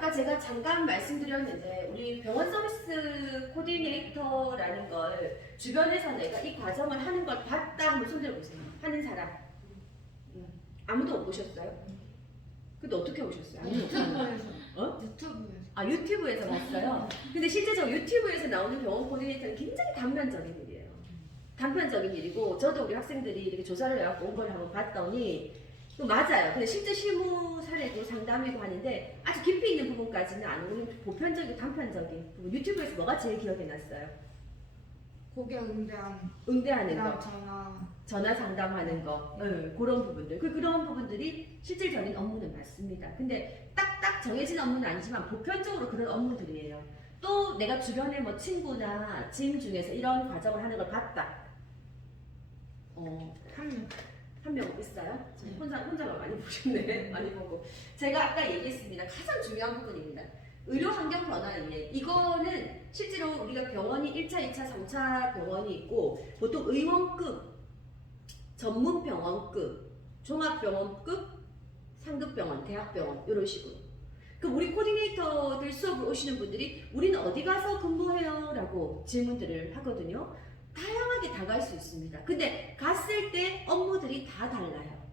아까 제가 잠깐 말씀드렸는데 우리 병원 서비스 코디네이터라는 걸 주변에서 내가 이 과정을 하는 걸 봤다 한번 손 들어보세요. 하는 사람. 아무도 못 보셨어요? 근데 어떻게 보셨어요? 유튜브에서. 어? 유튜브에서. 아, 유튜브에서 봤어요? 근데 실제적으로 유튜브에서 나오는 병원 코디네이터는 굉장히 단편적인 일이에요. 단편적인 일이고 저도 우리 학생들이 이렇게 조사를 해갖고 온 걸 한번 봤더니 맞아요. 근데 실제 실무 사례도 상담이고 하는데 아주 깊이 있는 부분까지는 안 오고 보편적이고 단편적인 부분. 유튜브에서 뭐가 제일 기억에 났어요? 고객 응대한. 응대하는 거, 전화 상담하는 거, 그런 부분들. 그런 부분들이 실질적인 업무는 맞습니다. 근데 딱딱 정해진 업무는 아니지만 보편적으로 그런 업무들이에요. 또 내가 주변에 뭐 친구나 지인 중에서 이런 과정을 하는 걸 봤다. 한 명 있어요? 혼자만 많이 보셨네. 많이 보고. 제가 아까 얘기했습니다. 가장 중요한 부분입니다. 의료 환경 변화에 이거는 실제로 우리가 병원이 1차, 2차, 3차 병원이 있고 보통 의원급, 전문병원급, 종합병원급, 상급병원, 대학병원 이런 식으로. 그럼 우리 코디네이터들 수업을 오시는 분들이 우리는 어디 가서 근무해요? 라고 질문들을 하거든요. 다양하게 다가갈 수 있습니다. 근데 갔을 때 업무들이 다 달라요.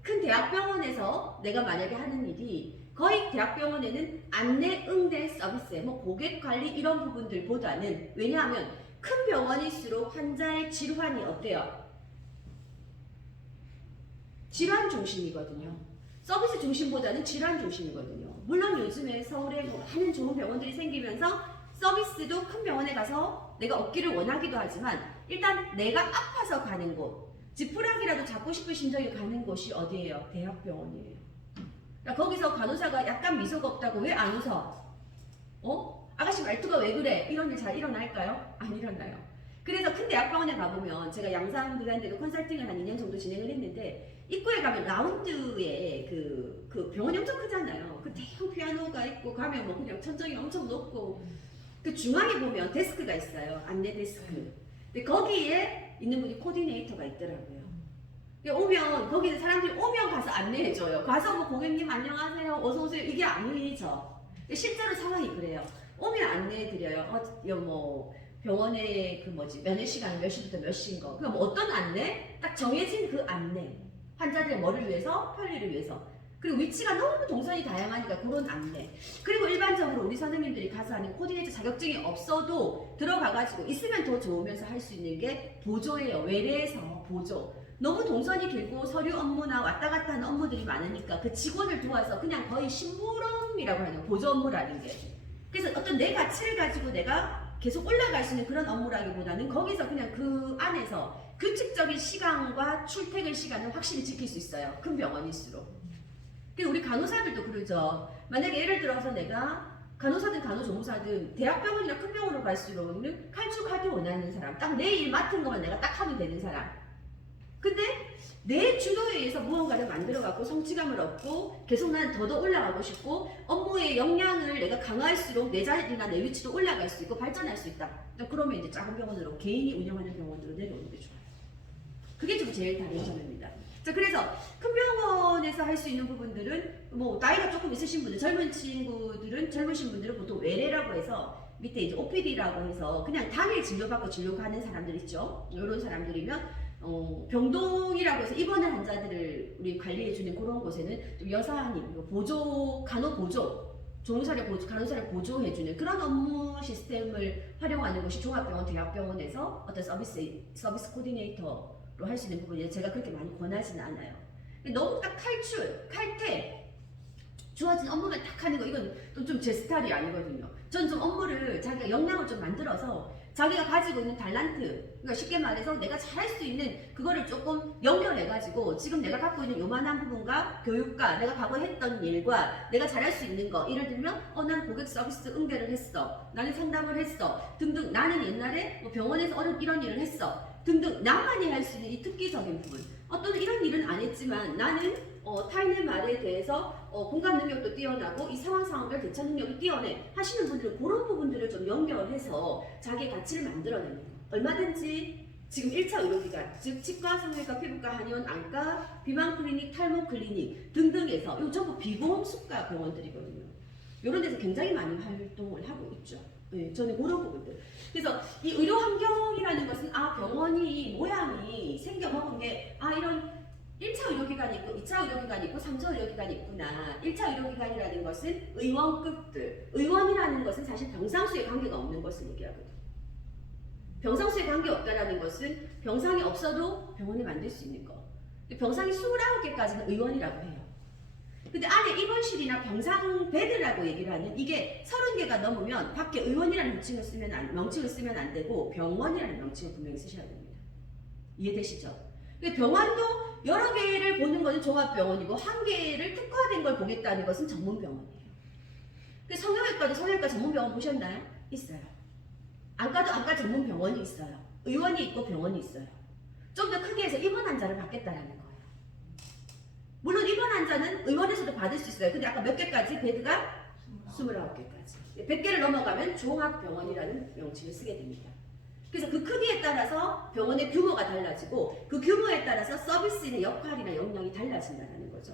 큰 대학병원에서 내가 만약에 하는 일이 거의 대학병원에는 안내, 응대, 서비스, 뭐 고객 관리 이런 부분들보다는 왜냐하면 큰 병원일수록 환자의 질환이 어때요? 질환 중심이거든요. 서비스 중심보다는 질환 중심이거든요. 물론 요즘에 서울에 많은 좋은 병원들이 생기면서 서비스도 큰 병원에 가서 내가 얻기를 원하기도 하지만 일단 내가 아파서 가는 곳, 지푸라기라도 잡고 싶은 심정이 가는 곳이 어디예요? 대학병원이에요. 그러니까 거기서 간호사가 약간 미소가 없다고 왜 안 웃어? 아가씨 말투가 왜 그래? 이런 일 잘 일어날까요? 안 일어나요. 그래서 큰 대학병원에 가보면 제가 양산 브랜드로 컨설팅을 한 2년 정도 진행을 했는데 입구에 가면 라운드에 그 병원이 엄청 크잖아요. 그 대형 피아노가 있고 가면 뭐 그냥 천정이 엄청 높고 그 중앙에 보면 데스크가 있어요. 안내 데스크. 근데 거기에 있는 분이 코디네이터가 있더라고요. 오면 거기는 사람들이 오면 가서 안내해줘요. 가서 뭐 고객님 안녕하세요, 어서 오세요 이게 아니죠. 실제로 상황이 그래요. 오면 안내해드려요. 뭐 병원의 그 면회 시간 몇 시부터 몇 시인 거. 그럼 뭐 어떤 안내? 딱 정해진 그 안내. 환자들의 뭐를 위해서, 편리를 위해서. 그리고 위치가 너무 동선이 다양하니까 그런 안내. 그리고 일반적으로 우리 선생님들이 가서 하는 코디네이터 자격증이 없어도 들어가가지고 있으면 더 좋으면서 할 수 있는 게 보조예요. 외래에서 보조. 너무 동선이 길고 서류 업무나 왔다 갔다 하는 업무들이 많으니까 그 직원을 도와서 그냥 거의 심부름이라고 하는 보조 업무라는 게. 그래서 어떤 내 가치를 가지고 내가 계속 올라갈 수 있는 그런 업무라기보다는 거기서 그냥 그 안에서 규칙적인 시간과 출퇴근 시간을 확실히 지킬 수 있어요. 큰 병원일수록. 우리 간호사들도 그러죠. 만약에 예를 들어서 내가 간호사든 간호조무사든 대학병원이나 큰 병원으로 갈수록은 칼축하기 원하는 사람, 딱 내 일 맡은 것만 내가 딱 하면 되는 사람. 근데 내 주도에 의해서 무언가를 만들어갖고 성취감을 얻고 계속 나는 더더 올라가고 싶고 업무의 역량을 내가 강화할수록 내 자리나 내 위치도 올라갈 수 있고 발전할 수 있다. 그러면 이제 작은 병원으로 개인이 운영하는 병원으로 내려오는 게 좋아요. 그게 좀 제일 다른 점입니다. 자, 그래서 큰 병원에서 할 수 있는 부분들은 뭐 나이가 조금 있으신 분들, 젊으신 분들은 보통 외래라고 해서 밑에 이제 OPD라고 해서 그냥 당일 진료받고 진료 가는 사람들 있죠. 이런 사람들이면 병동이라고 해서 입원한 환자들을 우리 관리해주는 그런 곳에는 좀 여사님, 보조, 간호보조, 간호사를 보조해주는 그런 업무 시스템을 활용하는 것이 종합병원, 대학병원에서 어떤 서비스 코디네이터로 할 수 있는 부분이 제가 그렇게 많이 권하지는 않아요. 너무 딱 칼퇴, 주어진 업무만 딱 하는 거, 이건 좀 제 스타일이 아니거든요. 전 좀 업무를 자기가 역량을 좀 만들어서 자기가 가지고 있는 달란트, 그러니까 쉽게 말해서 내가 잘할 수 있는 그거를 조금 연결해가지고 지금 내가 갖고 있는 요만한 부분과 교육과 내가 과거에 했던 일과 내가 잘할 수 있는 거, 예를 들면 난 고객 서비스 응대를 했어, 나는 상담을 했어 등등, 나는 옛날에 뭐 병원에서 이런 일을 했어 등등, 나만이 할 수 있는 이 특기적인 부분, 또는 이런 일은 안 했지만 나는 타인의 말에 대해서 공감 능력도 뛰어나고 이 상황별 대처 능력이 뛰어내 하시는 분들은 그런 부분들을 좀 연결해서 자기의 가치를 만들어내는 거. 얼마든지 지금 1차 의료기관, 즉 치과, 성형외과, 피부과, 한의원, 안과, 비만 클리닉, 탈모 클리닉 등등에서 이거 전부 비보험 수가 병원들이거든요. 이런 데서 굉장히 많이 활동을 하고 있죠. 네, 저는 그런 부분들. 그래서 이 의료 환경이라는 것은 병원이 모양이 생겨먹은 게 이런 1차 의료기관이 있고 2차 의료기관이 있고 3차 의료기관이 있구나. 1차 의료기관이라는 것은 의원급들. 의원이라는 것은 사실 병상수에 관계가 없는 것을 얘기하거든요. 병상수에 관계없다라는 것은 병상이 없어도 병원을 만들 수 있는 거. 병상이 29개까지는 의원이라고 해요. 근데 안에 입원실이나 병상 베드라고 얘기를 하는 이게 30개가 넘으면 밖에 의원이라는 명칭을 쓰면 안 되고 병원이라는 명칭을 분명히 쓰셔야 됩니다. 이해되시죠? 근데 병원도 여러 개를 보는 것은 종합병원이고 한 개를 특화된 걸 보겠다는 것은 전문병원이에요. 성형외과도 성형외과 전문병원 보셨나요? 있어요. 안과도 안과 전문병원이 있어요. 의원이 있고 병원이 있어요. 좀 더 크게 해서 입원 환자를 받겠다라는 거예요. 물론 입원 환자는 의원에서도 받을 수 있어요. 근데 아까 몇 개까지? 베드가 29개까지. 100개를 넘어가면 종합병원이라는 명칭을 쓰게 됩니다. 그래서 그 크기에 따라서 병원의 규모가 달라지고 그 규모에 따라서 서비스의 역할이나 역량이 달라진다는 거죠.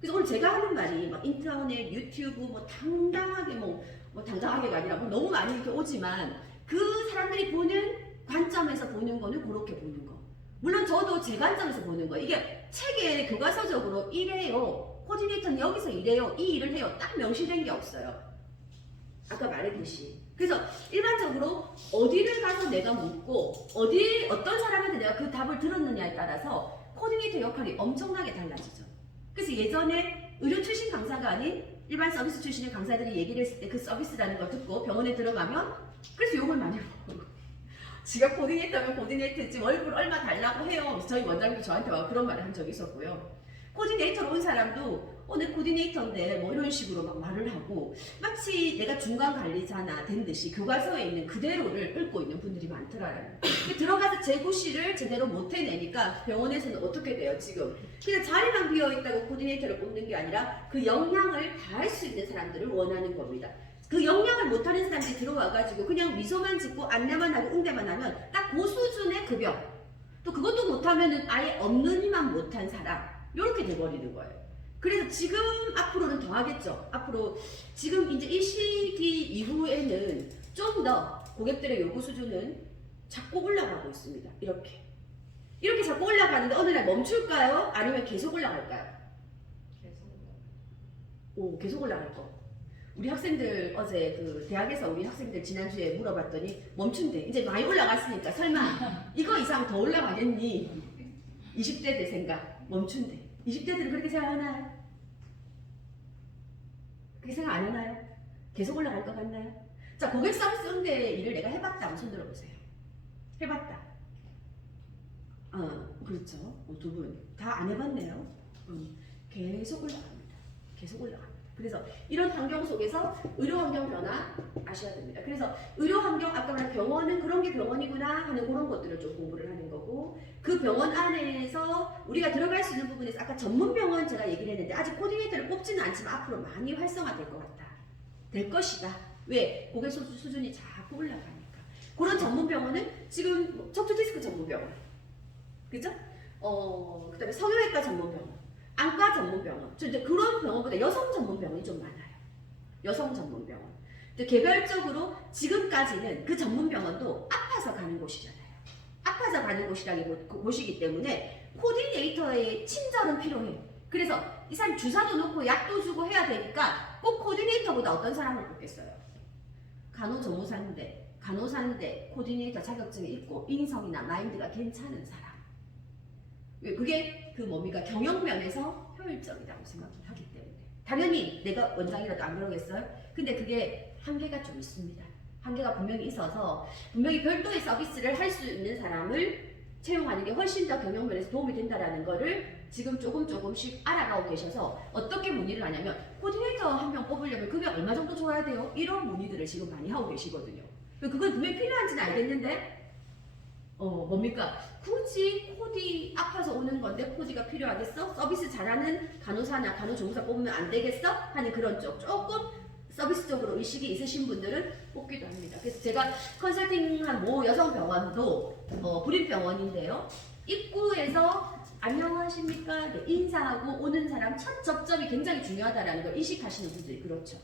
그래서 오늘 제가 하는 말이 막 인터넷, 유튜브 당당하게 당당하게가 아니라 너무 많이 이렇게 오지만 그 사람들이 보는 관점에서 보는 거는 그렇게 보는 거. 물론 저도 제 관점에서 보는 거. 이게 책에 교과서적으로 이래요. 코디네이터는 여기서 이래요. 이 일을 해요. 딱 명시된 게 없어요. 아까 말했듯이. 그래서 일반적으로 어디를 가서 내가 묻고 어떤 사람한테 내가 그 답을 들었느냐에 따라서 코디네이터 역할이 엄청나게 달라지죠. 그래서 예전에 의료 출신 강사가 아닌 일반 서비스 출신의 강사들이 얘기를 했을 때 그 서비스라는 걸 듣고 병원에 들어가면 그래서 욕을 많이 먹어요. 지가 코디네이터면 코디네이터지 월급을 얼마 달라고 해요. 저희 원장님이 저한테 그런 말을 한 적이 있었고요. 코디네이터로 온 사람도 내 코디네이터인데 이런 식으로 막 말을 하고 마치 내가 중간 관리자나 된 듯이 교과서에 있는 그대로를 읊고 있는 분들이 많더라고요. 들어가서 재구시를 제대로 못 해내니까 병원에서는 어떻게 돼요 지금? 그냥 자리만 비어있다고 코디네이터를 뽑는 게 아니라 그 역량을 다할 수 있는 사람들을 원하는 겁니다. 그 역량을 못하는 사람들이 들어와가지고 그냥 미소만 짓고 안내만 하고 응대만 하면 딱 그 수준의 급여, 또 그것도 못하면은 아예 없는 이만 못한 사람, 이렇게 돼버리는 거예요. 그래서 지금 앞으로는 더 하겠죠. 앞으로 지금 이제 이 시기 이후에는 좀 더 고객들의 요구 수준은 자꾸 올라가고 있습니다. 이렇게 자꾸 올라가는데 어느 날 멈출까요? 아니면 계속 올라갈까요? 계속 올라갈 거. 우리 학생들 어제 그 대학에서 우리 학생들 지난주에 물어봤더니 멈춘대. 이제 많이 올라갔으니까 설마 이거 이상 더 올라가겠니? 20대들 생각 멈춘대. 20대들은 그렇게 생각하나요? 그렇게 생각 안 하나요? 계속 올라갈 것 같나요? 자, 고객 서비스 응대 일을 내가 해봤다. 한번 손 들어보세요. 해봤다. 그렇죠. 두 분 다 안 해봤네요. 계속 올라갑니다. 계속 올라갑니다. 그래서 이런 환경 속에서 의료 환경 변화 아셔야 됩니다. 그래서 의료 환경, 아까 말한 병원은 그런 게 병원이구나 하는 그런 것들을 좀 공부를 하는 거고, 그 병원 안에서 우리가 들어갈 수 있는 부분에서 아까 전문 병원 제가 얘기를 했는데 아직 코디네이터를 뽑지는 않지만 앞으로 많이 활성화될 것 같다. 될 것이다. 왜? 고객 수준이 자꾸 올라가니까. 그런 전문 병원은 지금 척추 디스크 전문 병원, 그죠? 그 다음에 성형외과 전문 병원, 안과 전문병원, 이제 그런 병원보다 여성 전문병원이 좀 많아요. 여성 전문병원. 개별적으로 지금까지는 그 전문병원도 아파서 가는 곳이잖아요. 아파서 가는 곳이기 때문에 코디네이터의 친절은 필요해요. 그래서 이 사람 주사도 놓고 약도 주고 해야 되니까 꼭 코디네이터보다 어떤 사람을 뽑겠어요? 간호사인데 코디네이터 자격증이 있고 인성이나 마인드가 괜찮은 사람. 그게 경영면에서 효율적이라고 생각을 하기 때문에. 당연히 내가 원장이라도 안 그러겠어요? 근데 그게 한계가 좀 있습니다. 한계가 분명히 있어서 분명히 별도의 서비스를 할 수 있는 사람을 채용하는 게 훨씬 더 경영면에서 도움이 된다는 거를 지금 조금씩 알아가고 계셔서 어떻게 문의를 하냐면 코디네이터 한 명 뽑으려면 그게 얼마 정도 줘야 돼요? 이런 문의들을 지금 많이 하고 계시거든요. 그건 분명히 필요한지는 알겠는데 뭡니까? 굳이 코디 아파서 오는 건데 코디가 필요하겠어? 서비스 잘하는 간호사나 간호조무사 뽑으면 안 되겠어? 하는 그런 쪽 조금 서비스적으로 의식이 있으신 분들은 뽑기도 합니다. 그래서 제가 컨설팅한 모 여성 병원도 불임병원인데요. 입구에서 안녕하십니까 인사하고 오는 사람 첫 접점이 굉장히 중요하다는 걸 인식하시는 분들이 그렇죠.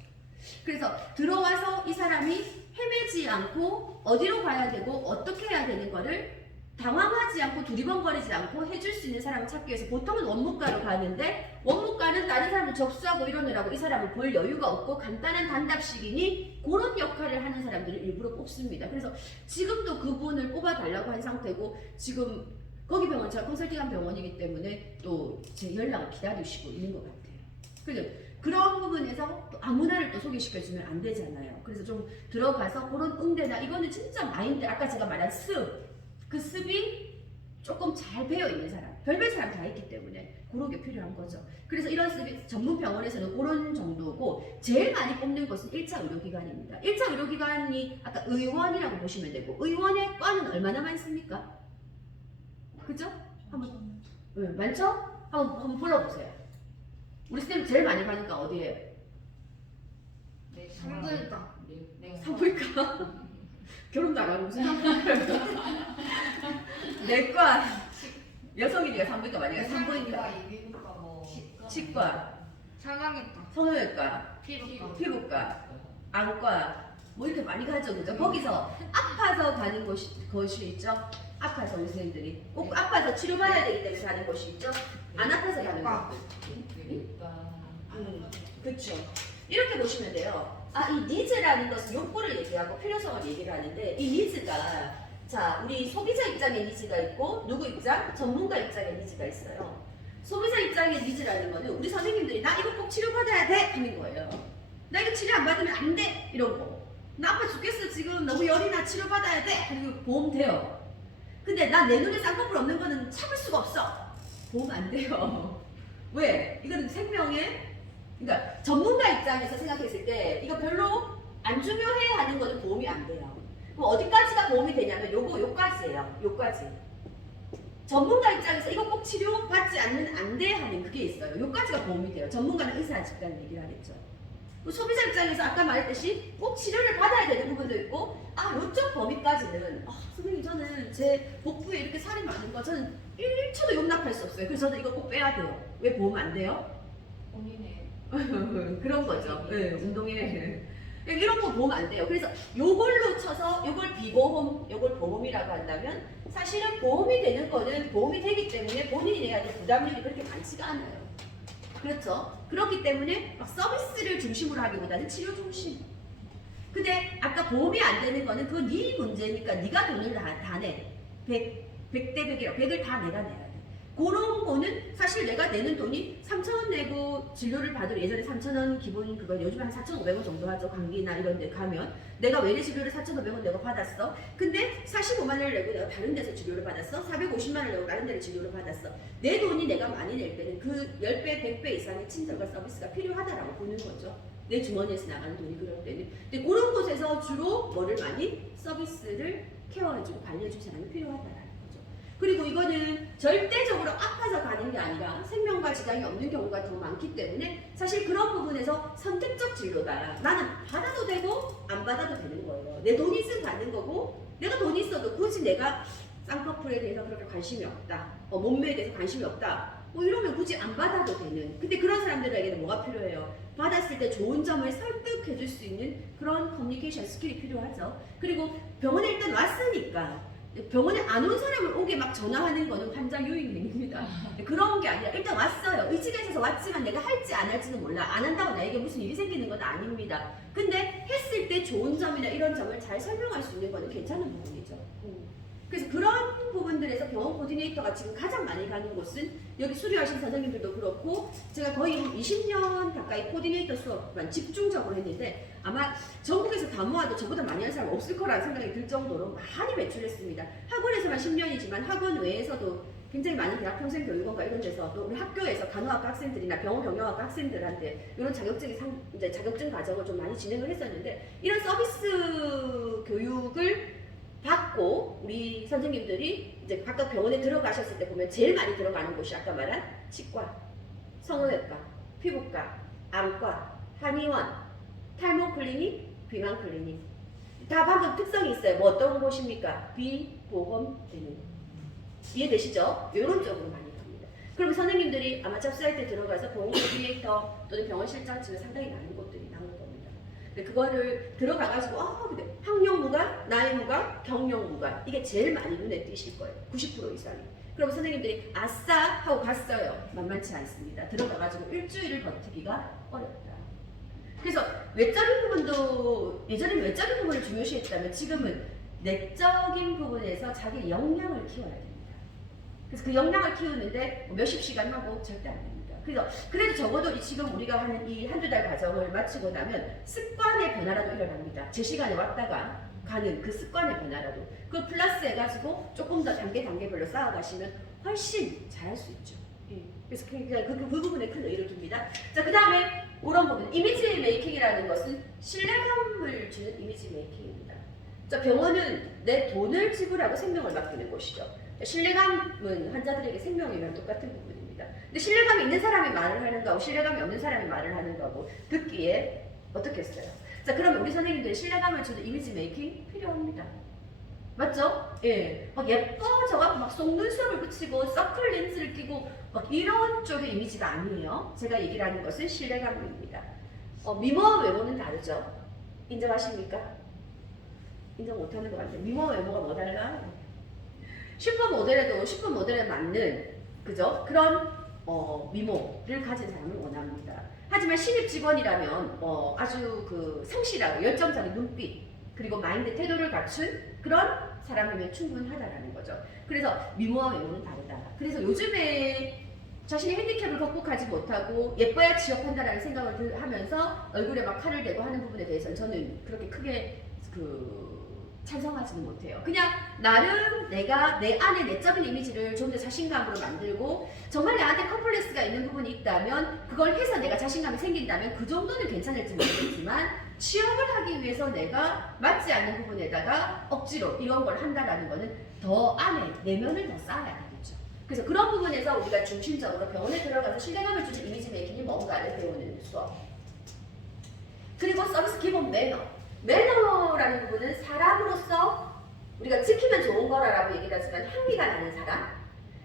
그래서 들어와서 이 사람이 헤매지 않고 어디로 가야 되고 어떻게 해야 되는 거를 당황하지 않고 두리번거리지 않고 해줄 수 있는 사람을 찾기 위해서 보통은 원무과로 가는데, 원무과는 다른 사람을 접수하고 이러느라고 이 사람을 볼 여유가 없고 간단한 단답식이니 그런 역할을 하는 사람들을 일부러 뽑습니다. 그래서 지금도 그분을 뽑아달라고 한 상태고, 지금 거기 병원 제가 컨설팅한 병원이기 때문에 또 제 연락을 기다리시고 있는 것 같아요. 그래서 그런 부분에서 또 아무나를 또 소개시켜주면 안 되잖아요. 그래서 좀 들어가서 그런 응대나, 이거는 진짜 마인드, 아까 제가 말한 그 습이 조금 잘 배어 있는 사람, 별별 사람 다 있기 때문에 그런 게 필요한 거죠. 그래서 이런 습이 전문 병원에서는 그런 정도고, 제일 많이 뽑는 것은 1차 의료기관입니다. 1차 의료기관이 아까 의원이라고 보시면 되고, 의원의 과는 얼마나 많습니까? 그죠? 한번 네, 많죠? 한번 불러보세요. 우리 쌤 제일 많이 가니까 어디에요? 산부인과. 산부인과. 결혼도 안 하고 무슨 산부인과? 내과. 여성이니까 산부인과 많이 가. 산부인과, 이비인후과, 뭐 치과, 사망외과. 성형외과, 피부과. 피부과, 안과, 뭐 이렇게 많이 가죠, 그죠? 거기서 아파서 가는 것이 있죠. 아파서 우리 선생님들이 꼭 아파서 치료받아야 되기 때문에 가는 곳이 있죠. 안 아파서 가는 내과. 곳. 내과. 그렇죠. 이렇게 보시면 돼요. 이 니즈라는 것은 욕구를 얘기하고 필요성을 얘기를 하는데, 이 니즈가, 자, 우리 소비자 입장의 니즈가 있고, 누구 입장? 전문가 입장의 니즈가 있어요. 소비자 입장의 니즈라는 거는 우리 선생님들이 나 이거 꼭 치료받아야 돼! 하는 거예요. 나 이거 치료 안 받으면 안 돼! 이런 거. 나 아파 죽겠어 지금, 너무 열이 나, 치료받아야 돼! 그리고 보험 돼요. 근데 나 내 눈에 쌍꺼풀 없는 거는 참을 수가 없어! 보험 안 돼요. 왜? 이거는 생명의, 그러니까 전문가 입장에서 생각했을 때 이거 별로 안 중요해 하는 거는 보험이 안 돼요. 그럼 어디까지가 보험이 되냐면 요까지예요. 요까지. 전문가 입장에서 이거 꼭 치료받지 않는 안 돼 하는 그게 있어요. 요까지가 보험이 돼요. 전문가는 의사 집단 얘기를 하겠죠. 소비자 입장에서 아까 말했듯이 꼭 치료를 받아야 되는 부분도 있고, 요쪽 범위까지는 선생님 저는 제 복부에 이렇게 살이 많은 거 저는 1초도 용납할 수 없어요. 그래서 저는 이거 꼭 빼야 돼요. 왜 보험 안 돼요? 본인의 그런 거죠. 네, 운동에. 이런 거 보험 안 돼요. 그래서 요걸로 쳐서 요걸 비보험, 요걸 보험이라고 한다면, 사실은 보험이 되는 거는 보험이 되기 때문에 본인이 내야 될 부담률이 그렇게 많지가 않아요. 그렇죠? 그렇기 때문에 막 서비스를 중심으로 하기보다는 치료 중심. 근데 아까 보험이 안 되는 거는 그건 네 문제니까 네가 돈을 다 내. 100대 100이라고 100을 다 내가 내야 돼. 그런 거는 사실 내가 내는 돈이 3,000원 내고 진료를 받으러, 예전에 3,000원 기본 그거 요즘에 한 4,500원 정도 하죠. 감기나 이런 데 가면 내가 외래 진료를 4,500원 내고 받았어. 근데 45만 원을 내고 내가 다른 데서 진료를 받았어. 450만 원을 내고 다른 데를 진료를 받았어. 내 돈이 내가 많이 낼 때는 그 10배, 100배 이상의 친절과 서비스가 필요하다라고 보는 거죠. 내 주머니에서 나가는 돈이 그럴 때는. 근데 그런 곳에서 주로 뭐를 많이 서비스를 케어해주고 관리해줄 사람이 필요하다라는 거죠. 그리고 이거는 절대적으로 아파서 가는 게 아니라 생명과 지장이 없는 경우가 더 많기 때문에 사실 그런 부분에서 선택적 진료다. 나는 받아도 되고 안 받아도 되는 거예요. 내 돈이 있으면 받는 거고, 내가 돈이 있어도 굳이 내가 쌍꺼풀에 대해서 그렇게 관심이 없다, 몸매에 대해서 관심이 없다, 뭐 이러면 굳이 안 받아도 되는. 근데 그런 사람들에게는 뭐가 필요해요? 받았을 때 좋은 점을 설득해 줄 수 있는 그런 커뮤니케이션 스킬이 필요하죠. 그리고 병원에 일단 왔으니까 병원에 안 온 사람을 오게 막 전화하는 거는 환자 유인 행위입니다. 그런 게 아니라 일단 왔어요. 의지가 있어서 왔지만 내가 할지 안 할지는 몰라. 안 한다고 나에게 무슨 일이 생기는 건 아닙니다. 근데 했을 때 좋은 점이나 이런 점을 잘 설명할 수 있는 거는 괜찮은 부분이죠. 그래서 그런 부분들에서 병원 코디네이터가 지금 가장 많이 가는 곳은, 여기 수료하신 선생님들도 그렇고 제가 거의 한 20년 가까이 코디네이터 수업만 집중적으로 했는데 아마 전국에서 다 모아도 저보다 많이 하는 사람 없을 거라는 생각이 들 정도로 많이 배출했습니다. 학원에서만 10년이지만 학원 외에서도 굉장히 많은 대학 평생교육원과 이런 데서, 또 우리 학교에서 간호학과 학생들이나 병원 경영학과 학생들한테 이런 이제 자격증 과정을 좀 많이 진행을 했었는데, 이런 서비스 교육을 받고 우리 선생님들이 이제 각각 병원에 들어가셨을 때 보면 제일 많이 들어가는 곳이 아까 말한 치과, 성형외과, 피부과, 안과, 한의원, 탈모 클리닉, 비만 클리닉. 다 방금 특성이 있어요. 뭐 어떤 곳입니까? 비보험 되는. 이해되시죠? 이런 쪽으로 많이 갑니다. 그럼 선생님들이 아마 잡사이트에 들어가서 병원 코디네이터 또는 병원 실장쯤에 상당히 많은 곳들이 나올 겁니다. 근데 그거를 들어가가지고 근데 학력무관, 나이무관, 경력무관 이게 제일 많이 눈에 띄실 거예요. 90% 이상이. 그럼 선생님들이 아싸 하고 갔어요. 만만치 않습니다. 들어가가지고 일주일을 버티기가 어렵다. 그래서 외적인 부분도 예전에는 외적인 부분을 중요시했다면 지금은 내적인 부분에서 자기 역량을 키워야 됩니다. 그래서 그 역량을 키우는데 몇십 시간 하고 절대 안 됩니다. 그래서 그래도 적어도 지금 우리가 하는 이 한두 달 과정을 마치고 나면 습관의 변화라도 일어납니다. 제 시간에 왔다가 가는 그 습관의 변화라도 그걸 플러스 해가지고 조금 더 단계별로 쌓아가시면 훨씬 잘할 수 있죠. 예. 그래서 그 부분에 큰 의의를 둡니다. 자, 그 다음에 그런 부분 이미지 메이킹이라는 것은 신뢰감을 주는 이미지 메이킹입니다. 자, 병원은 내 돈을 지불하고 생명을 맡기는 곳이죠. 신뢰감은 환자들에게 생명이랑 똑같은 부분입니다. 근데 신뢰감이 있는 사람이 말을 하는 거하고 신뢰감이 없는 사람이 말을 하는 거하고 듣기에 어떻겠어요? 자, 그러면 우리 선생님들 신뢰감을 주는 이미지 메이킹 필요합니다. 맞죠? 예. 막 예뻐져갖고 막 속눈썹을 붙이고 서클 렌즈를 끼고 막 이런 쪽의 이미지가 아니에요. 제가 얘기를 하는 것은 신뢰감입니다. 미모와 외모는 다르죠? 인정하십니까? 인정 못하는 것 같아요. 미모와 외모가 뭐 달라? 슈퍼모델에도 슈퍼모델에 맞는 그죠? 그런 미모를 가진 사람을 원합니다. 하지만 신입 직원이라면 아주 그 성실하고 열정적인 눈빛 그리고 마인드 태도를 갖춘 그런 사람이면 충분하다라는 거죠. 그래서 미모와 외모는 다르다. 그래서 요즘에 자신의 핸디캡을 극복하지 못하고 예뻐야 취업한다라는 생각을 하면서 얼굴에 막 칼을 대고 하는 부분에 대해서는 저는 그렇게 크게 찬성하지는 못해요. 그냥 나름 내가 내 안에 내적인 이미지를 좀 더 자신감으로 만들고 정말 나한테 컴플렉스가 있는 부분이 있다면 그걸 해서 내가 자신감이 생긴다면 그 정도는 괜찮을지 모르겠지만 취업을 하기 위해서 내가 맞지 않는 부분에다가 억지로 이런 걸 한다라는 거는 더 안에 내면을 더 쌓아야 되겠죠. 그래서 그런 부분에서 우리가 중심적으로 병원에 들어가서 신뢰감을 주는 이미지 메이킹이 뭔가를 배우는 수업. 그리고 서비스 기본 매너. 매너라는 부분은 사람으로서 우리가 지키면 좋은 거라고 얘기를 하지만 향기가 나는 사람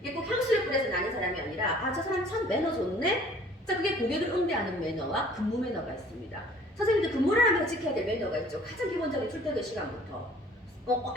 이게 꼭 향수를 뿌려서 나는 사람이 아니라 저 사람 참 매너 좋네? 자, 그게 고객을 응대하는 매너와 근무 매너가 있습니다. 선생님들 근무를 하면서 지켜야 될 매너가 있죠. 가장 기본적인 출퇴근 시간부터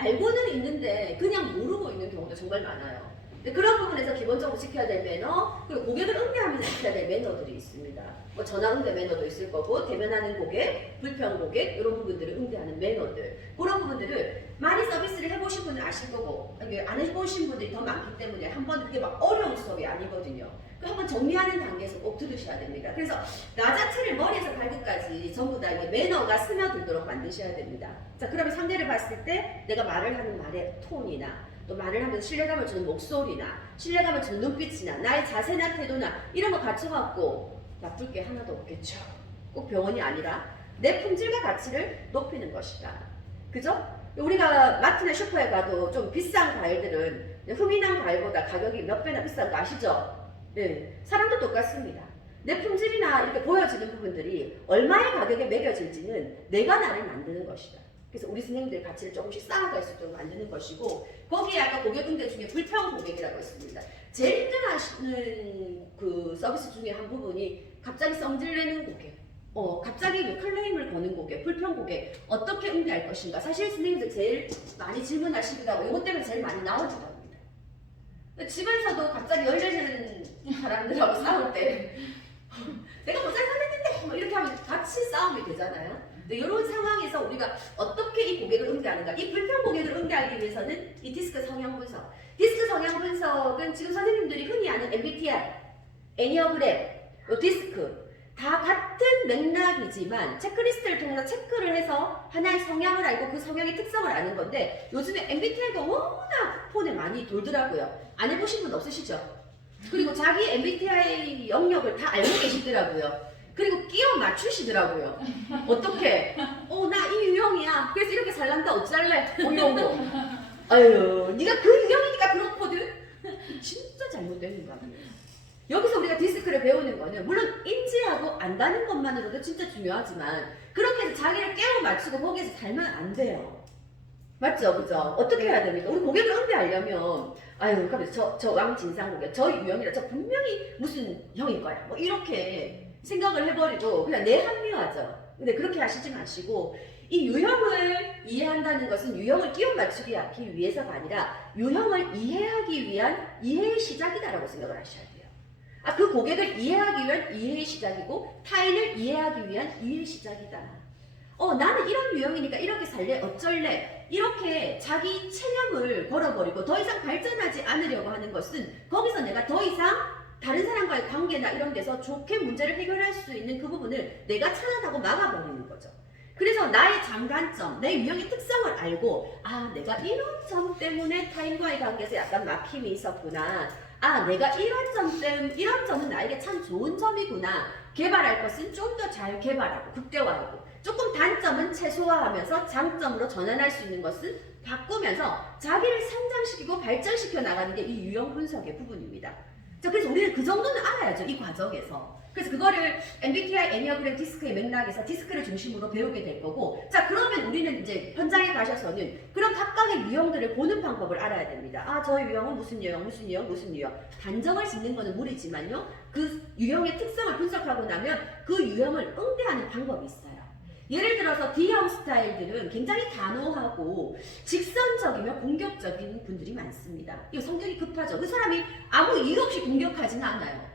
알고는 있는데 그냥 모르고 있는 경우도 정말 많아요. 근데 그런 부분에서 기본적으로 지켜야 될 매너 그리고 고객을 응대하면서 지켜야 될 매너들이 있습니다. 뭐 전화 응대 매너도 있을 거고 대면하는 고객, 불평 고객 이런 부분들을 응대하는 매너들 그런 부분들을 많이 서비스를 해보신 분은 아실 거고 안 해보신 분들이 더 많기 때문에 한번 그게 막 어려운 수업이 아니거든요. 그 한번 정리하는 단계에서 꼭 들으셔야 됩니다. 그래서 나 자체를 머리에서 발끝까지 전부 다 이게 매너가 스며들도록 만드셔야 됩니다. 자, 그러면 상대를 봤을 때 내가 말을 하는 말의 톤이나 또 말을 하면서 신뢰감을 주는 목소리나 신뢰감을 주는 눈빛이나 나의 자세나 태도나 이런 거 갖춰갖고 나쁠 게 하나도 없겠죠. 꼭 병원이 아니라 내 품질과 가치를 높이는 것이다. 그죠? 우리가 마트나 슈퍼에 가도 좀 비싼 과일들은 흥미난 과일보다 가격이 몇 배나 비싼 거 아시죠? 네, 사람도 똑같습니다. 내 품질이나 이렇게 보여지는 부분들이 얼마의 가격에 매겨질지는 내가 나를 만드는 것이다. 그래서 우리 선생님들의 가치를 조금씩 쌓아갈 수 있도록 만드는 것이고 거기에 아까 고객 응대 중에 불평 고객이라고 있습니다. 제일 힘들어하시는 그 서비스 중에 한 부분이 갑자기 성질내는 고객, 갑자기 클레임을 거는 고객, 불평 고객 어떻게 응대할 것인가. 사실 선생님들 제일 많이 질문하시기도 하고 이것 때문에 제일 많이 나오기도 합니다. 집에서도 갑자기 열내는 사람들하고 싸울 때 내가 뭐 잘못했는데 뭐 이렇게 하면 같이 싸움이 되잖아요. 근데 이런 상황에서 우리가 어떻게 이 고객을 응대하는가, 이 불평 고객을 응대하기 위해서는 이 디스크 성향 분석. 디스크 성향 분석은 지금 선생님들이 흔히 아는 MBTI, 애니어그램, 디스크 다 같은 맥락이지만 체크리스트를 통해서 체크를 해서 하나의 성향을 알고 그 성향의 특성을 아는 건데 요즘에 MBTI가 워낙 폰에 많이 돌더라고요. 안 해보신 분 없으시죠? 그리고 자기 MBTI 영역을 다 알고 계시더라고요. 그리고 끼워 맞추시더라고요. 어떻게? 나 이 유형이야. 그래서 이렇게 살란다 어쩔래? 이런 거. 아유, 네가 그 유형이니까 그렇거든. 진짜 잘못되는 거 아니에요. 여기서 우리가 디스크를 배우는 거는 물론 인지하고 안다는 것만으로도 진짜 중요하지만 그렇게 해서 자기를 깨워 맞추고 거기에서 살면 안 돼요. 맞죠? 그죠? 어떻게 해야 됩니까? 우리 고객을 응대하려면 아유, 저 왕진상 고객, 저 유형이라 저 분명히 무슨 형일 거야. 뭐 이렇게 생각을 해버리고 그냥 내 합리화죠. 근데 그렇게 하시지 마시고 이 유형을 이해한다는 것은 유형을 끼워 맞추기 위해서가 아니라 유형을 이해하기 위한 이해의 시작이다라고 생각을 하셔야 돼요. 그 고객을 이해하기 위한 이해의 시작이고 타인을 이해하기 위한 이해의 시작이다. 나는 이런 유형이니까 이렇게 살래 어쩔래 이렇게 자기 체념을 걸어버리고 더 이상 발전하지 않으려고 하는 것은 거기서 내가 더 이상 다른 사람과의 관계나 이런 데서 좋게 문제를 해결할 수 있는 그 부분을 내가 차단하고 막아버리는 거죠. 그래서 나의 장단점, 내 유형의 특성을 알고 내가 이런 점 때문에 타인과의 관계에서 약간 막힘이 있었구나. 내가 이런 점은 나에게 참 좋은 점이구나. 개발할 것은 좀 더 잘 개발하고 극대화하고 조금 단점은 최소화하면서 장점으로 전환할 수 있는 것은 바꾸면서 자기를 성장시키고 발전시켜 나가는 게 이 유형 분석의 부분입니다. 자, 그래서 우리는 그 정도는 알아야죠. 이 과정에서. 그래서 그거를 MBTI 애니어그램 디스크의 맥락에서 디스크를 중심으로 배우게 될 거고, 자, 그러면 우리는 이제 현장에 가셔서는 그런 각각의 유형들을 보는 방법을 알아야 됩니다. 저 유형은 무슨 유형. 단정을 짓는 거는 무리지만요. 그 유형의 특성을 분석하고 나면 그 유형을 응대하는 방법이 있어요. 예를 들어서 D형 스타일들은 굉장히 단호하고 직선적이며 공격적인 분들이 많습니다. 이 성격이 급하죠. 그 사람이 아무 이유 없이 공격하지는 않아요.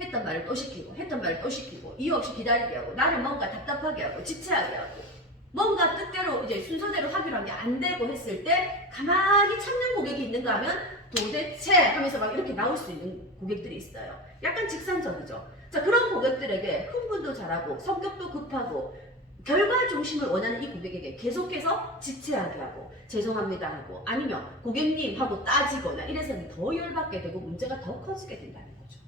했던 말을 또 시키고 이유 없이 기다리게 하고 나를 뭔가 답답하게 하고 지체하게 하고 뭔가 뜻대로 이제 순서대로 하기로 한 게 안 되고 했을 때 가만히 참는 고객이 있는가 하면 도대체 하면서 막 이렇게 나올 수 있는 고객들이 있어요. 약간 직선적이죠. 자, 그런 고객들에게 흥분도 잘하고 성격도 급하고 결과 중심을 원하는 이 고객에게 계속해서 지체하게 하고 죄송합니다 하고 아니면 고객님 하고 따지거나 이래서 더 열받게 되고 문제가 더 커지게 된다는 거죠.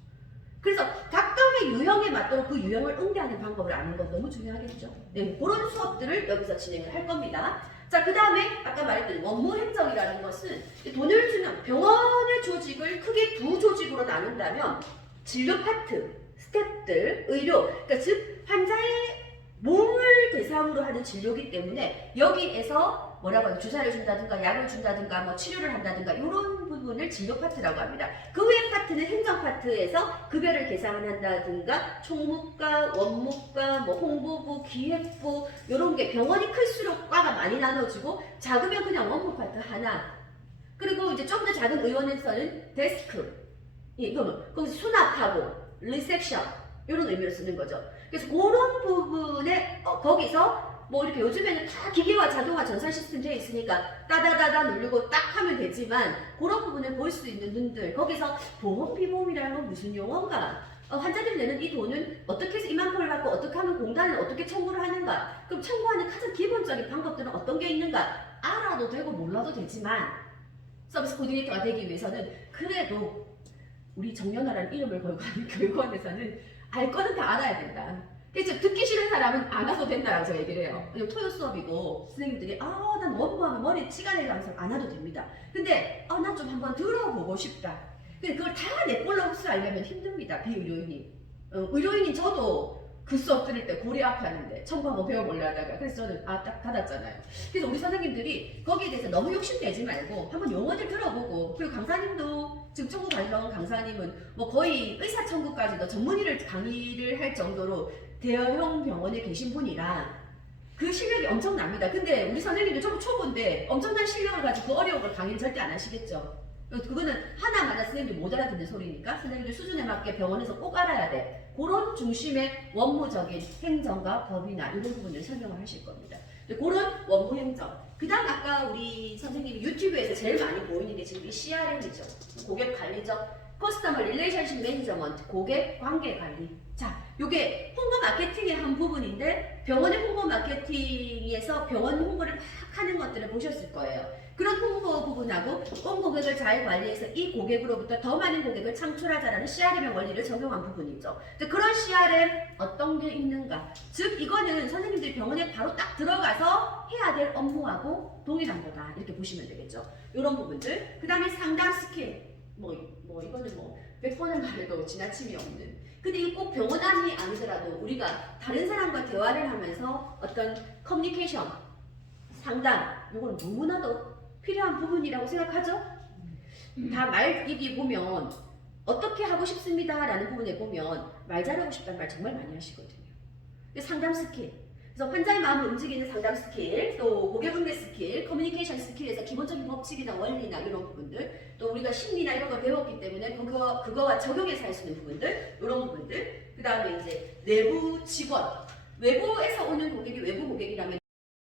그래서 각각의 유형에 맞도록 그 유형을 응대하는 방법을 아는 건 너무 중요하겠죠. 네, 그런 수업들을 여기서 진행을 할 겁니다. 자, 그 다음에 아까 말했던 원무 행정이라는 것은 돈을 주는 병원의 조직을 크게 두 조직으로 나눈다면 진료 파트, 스태프들, 의료, 그러니까 즉 환자의 몸을 대상으로 하는 진료기 때문에 여기에서 뭐라고 하죠? 주사를 준다든가 약을 준다든가 뭐 치료를 한다든가 이런 부분을 진료 파트라고 합니다. 그 외의 파트는 행정 파트에서 급여를 계산을 한다든가 총무과, 원무과, 뭐 홍보부, 기획부 이런 게 병원이 클수록 과가 많이 나눠지고 작으면 그냥 원무 파트 하나. 그리고 이제 좀 더 작은 의원에서는 데스크, 이거는 거기서 수납하고 리셉션 이런 의미로 쓰는 거죠. 그래서 그런 부분에 거기서 뭐 이렇게 요즘에는 다 기계화 자동화 전산 시스템 되어 있으니까 따다다다 누르고 딱 하면 되지만 그런 부분을 볼 수 있는 눈들 거기서 보험 비보험이라는 건 무슨 용어인가 환자들이 내는 이 돈은 어떻게 해서 이만큼을 받고 어떻게 하면 공단을 어떻게 청구를 하는가 그럼 청구하는 가장 기본적인 방법들은 어떤 게 있는가 알아도 되고 몰라도 되지만 서비스 코디네이터가 되기 위해서는 그래도 우리 정연아라는 이름을 걸고 하는 교육원에서는 알 거는 다 알아야 된다. 그래서 듣기 싫은 사람은 안 와도 된다라고 제가 얘기를 해요. 토요 수업이고 선생님들이 난 원고하면 머리에 치가 내려가면서 안 와도 됩니다. 근데 나 좀 한번 들어보고 싶다. 근데 그걸 다 내 걸로 흡수하려면 힘듭니다. 비의료인이. 의료인인 저도 그 수업 들을 때 고리 아파하는데 청구 한번 배워보려 하다가 그래서 저는 딱 닫았잖아요. 그래서 우리 선생님들이 거기에 대해서 너무 욕심내지 말고 한번 용어들 들어보고 그리고 강사님도 지금 청구 관련 강사님은 뭐 거의 의사 청구까지도 전문의를 강의를 할 정도로 대형 병원에 계신 분이라 그 실력이 엄청납니다. 근데 우리 선생님도 좀 초보인데 엄청난 실력을 가지고 그 어려운 걸 강의를 절대 안 하시겠죠. 그거는 하나마다 선생님들이 못 알아듣는 소리니까 선생님들 수준에 맞게 병원에서 꼭 알아야 돼. 그런 중심의 원무적인 행정과 법이나 이런 부분을 설명을 하실 겁니다. 그런 원무 행정. 그 다음 아까 우리 선생님이 유튜브에서 제일 많이 보이는 게 지금 이 CRM이죠. 고객 관리죠. 커스터머 릴레이션십 매니저먼트, 고객 관계 관리. 자, 요게 홍보 마케팅의 한 부분인데 병원의 홍보 마케팅에서 병원 홍보를 막 하는 것들을 보셨을 거예요. 그런 홍보 부분하고 온 고객을 잘 관리해서 이 고객으로부터 더 많은 고객을 창출하자라는 CRM의 원리를 적용한 부분이죠. 그런 CRM 어떤 게 있는가? 즉 이거는 선생님들이 병원에 바로 딱 들어가서 해야 될 업무하고 동일한 거다. 이렇게 보시면 되겠죠. 이런 부분들. 그 다음에 상담 스킬. 이거는 100번을 말해도 지나침이 없는. 근데 이거 꼭 병원 안이 아니더라도 우리가 다른 사람과 대화를 하면서 어떤 커뮤니케이션, 상담, 이건 너무나도 필요한 부분이라고 생각하죠? 다 말 얘기 보면 어떻게 하고 싶습니다 라는 부분에 보면 말 잘하고 싶다는 말 정말 많이 하시거든요. 상담 스킬. 그래서 환자의 마음을 움직이는 상담 스킬, 또 고객 응대 스킬, 커뮤니케이션 스킬에서 기본적인 법칙이나 원리나 이런 부분들, 또 우리가 심리나 이런 걸 배웠기 때문에 그거와 적용해서 할 수 있는 부분들, 이런 부분들. 그 다음에 이제 내부 직원, 외부에서 오는 고객이 외부 고객이라면